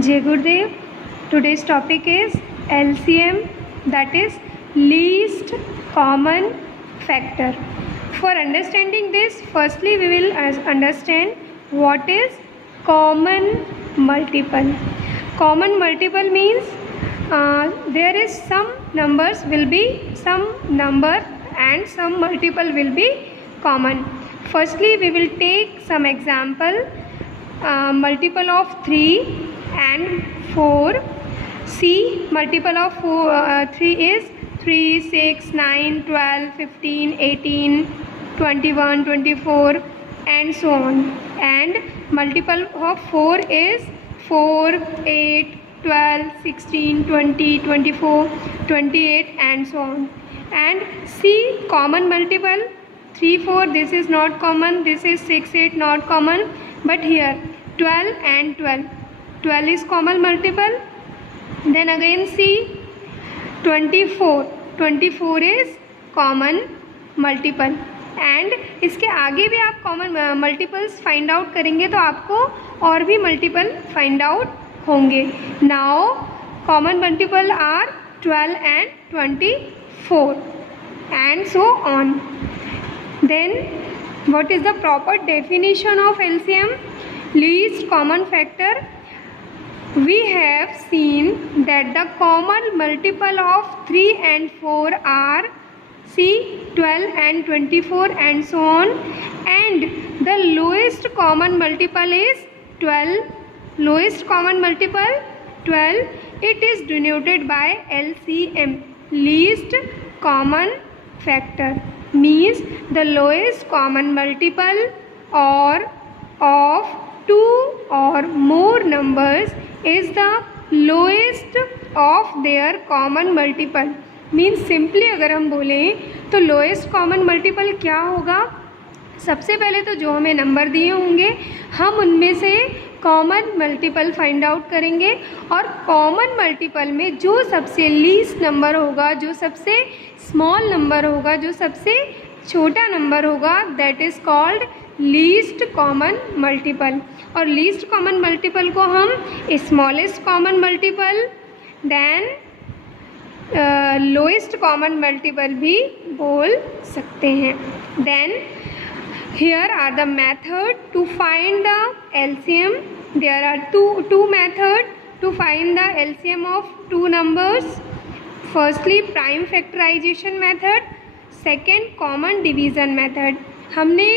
Jai Gurudev. Today's topic is LCM, that is least common factor. For understanding this, firstly we will understand what is common multiple. Common multiple means there is some numbers will be some number and some multiple will be common. Firstly we will take some example. Multiple of 3 and 4. See, multiple of 3 is 3, 6, 9, 12, 15, 18, 21, 24 and so on. And multiple of 4 is 4, 8, 12, 16, 20, 24, 28 and so on. And see, common multiple 3, 4, this is not common, this is 6, 8 not common, but here 12 and 12. 12 is common multiple. Then again see 24. 24 is common multiple. And इसके आगे भी आप common multiples find out करेंगे तो आपको और भी multiple find out होंगे. Now common multiple are 12 and 24 and so on. Then what is the proper definition of LCM? Least common factor. We have seen that the common multiple of 3 and 4 are, see, 12 and 24 and so on, and the lowest common multiple is 12. Lowest common multiple 12. It is denoted by LCM, least common factor, means the lowest common multiple or of 2 or more numbers is the lowest of their common multiple. Means simply अगर हम बोलें तो lowest common multiple क्या होगा. सबसे पहले तो जो हमें नंबर दिए होंगे हम उनमें से कॉमन मल्टीपल फाइंड आउट करेंगे और कॉमन मल्टीपल में जो सबसे लीस्ट नंबर होगा, जो सबसे स्मॉल नंबर होगा, जो सबसे छोटा नंबर होगा, that is called least common multiple. और लीस्ट कॉमन मल्टीपल को हम smallest common multiple then lowest common multiple भी बोल सकते हैं. Then here are the method to find the LCM. There are two method to find the LCM of two numbers. Firstly prime factorisation method, second common division method. हमने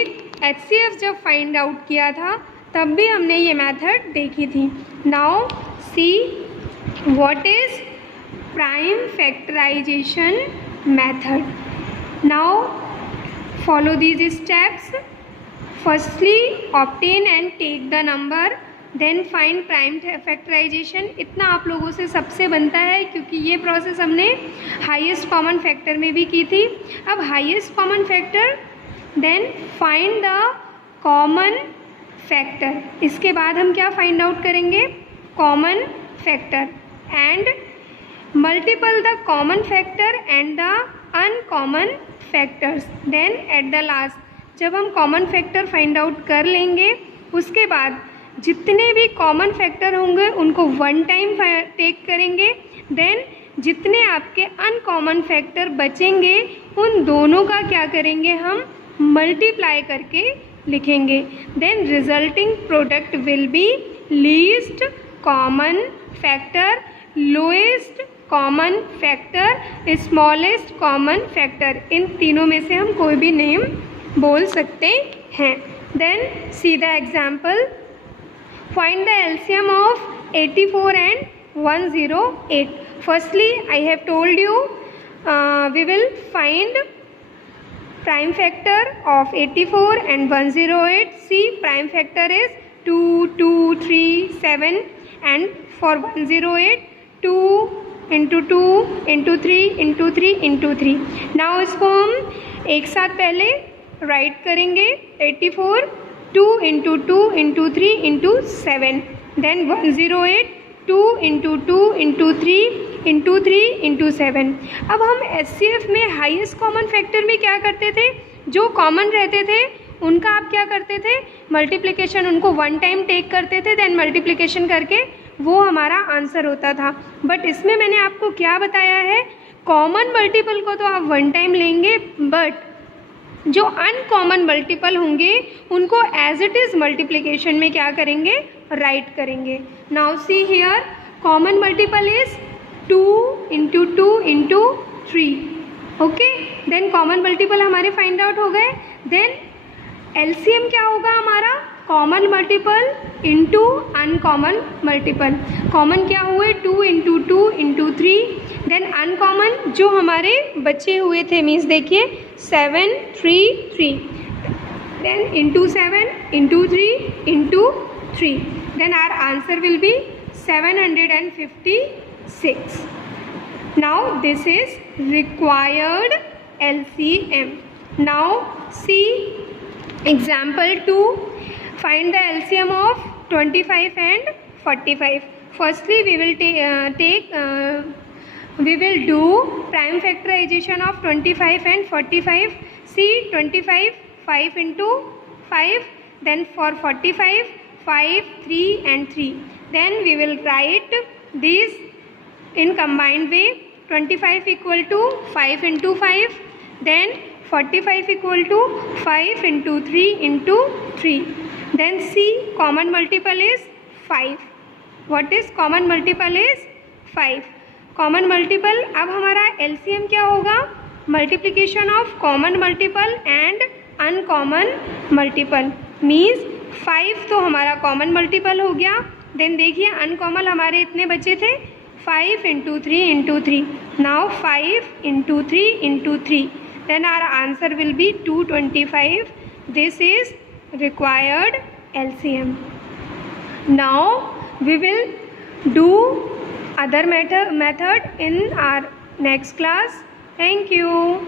HCF जब find out किया था तब भी हमने ये method देखी थी. Now see what is prime factorisation method. Now follow these steps. Firstly obtain and take the number, then find prime factorisation. इतना आप लोगों से सबसे बनता है क्योंकि ये प्रोसेस हमने हाईएस्ट कॉमन फैक्टर में भी की थी. अब highest common factor, then find the common factor. इसके बाद हम क्या फाइंड आउट करेंगे? Common factor and multiple the common factor and the uncommon factors. Then at the last जब हम कॉमन फैक्टर फाइंड आउट कर लेंगे उसके बाद जितने भी कॉमन फैक्टर होंगे उनको वन टाइम टेक करेंगे. देन जितने आपके अनकॉमन फैक्टर बचेंगे उन दोनों का क्या करेंगे? हम मल्टीप्लाई करके लिखेंगे. Then resulting product will be least common factor, lowest common factor, smallest common factor. इन तीनों में से हम कोई भी नेम बोल सकते हैं. Then see the example. Find the LCM of 84 and 108. Firstly I have told you we will find prime factor of 84 and 108. See, prime factor is 2, 2, 3, 7 and for 108 2 into 2 into 3 into 3 into 3. Now इसको हम एक साथ पहले right करेंगे. 84 2 into 2 into 3 into 7. Then 108 2 into 2 into 3 into 3 into 7. अब हम HCF में highest common factor में क्या करते थे? जो कॉमन रहते थे उनका आप क्या करते थे? मल्टीप्लिकेशन, उनको वन टाइम टेक करते थे, देन मल्टीप्लिकेशन करके वो हमारा आंसर होता था। बट इसमें मैंने आपको क्या बताया है, कॉमन मल्टीपल को तो आप वन टाइम लेंगे, बट जो अनकॉमन मल्टीपल होंगे उनको एज इट इज़ मल्टीप्लिकेशन में क्या करेंगे, राइट करेंगे। Now see here, common multiple is 2 into 2 into 3, okay. Then common multiple हमारे फाइंड आउट हो गए। देन एलसीएम क्या होगा हमारा, common multiple into uncommon multiple. Common क्या हुए, 2 इंटू 2 इंटू 3। देन अनकॉमन जो हमारे बचे हुए थे, मीन्स देखिए 7 3 3, then into 7 into 3 into 3, then our answer will be 756. Now this is required LCM. Now see example 2. Find the LCM of 25 and 45. Firstly we will do prime factorization of 25 and 45. See 25 5 into 5, then for 45 5 3 and 3. Then we will write these in combined way. 25 equal to 5 into 5, then 45 equal to 5 into 3 into 3. Then see, common multiple is 5. What is common multiple is 5. Common multiple, अब हमारा LCM क्या होगा, multiplication of common multiple and uncommon multiple. Means 5 तो हमारा common multiple हो गया। Then देखिए uncommon हमारे इतने बचे थे, 5 into 3 into 3। Now 5 into 3 into 3, then our answer will be 225. This is required LCM. Now we will do other method in our next class. Thank you.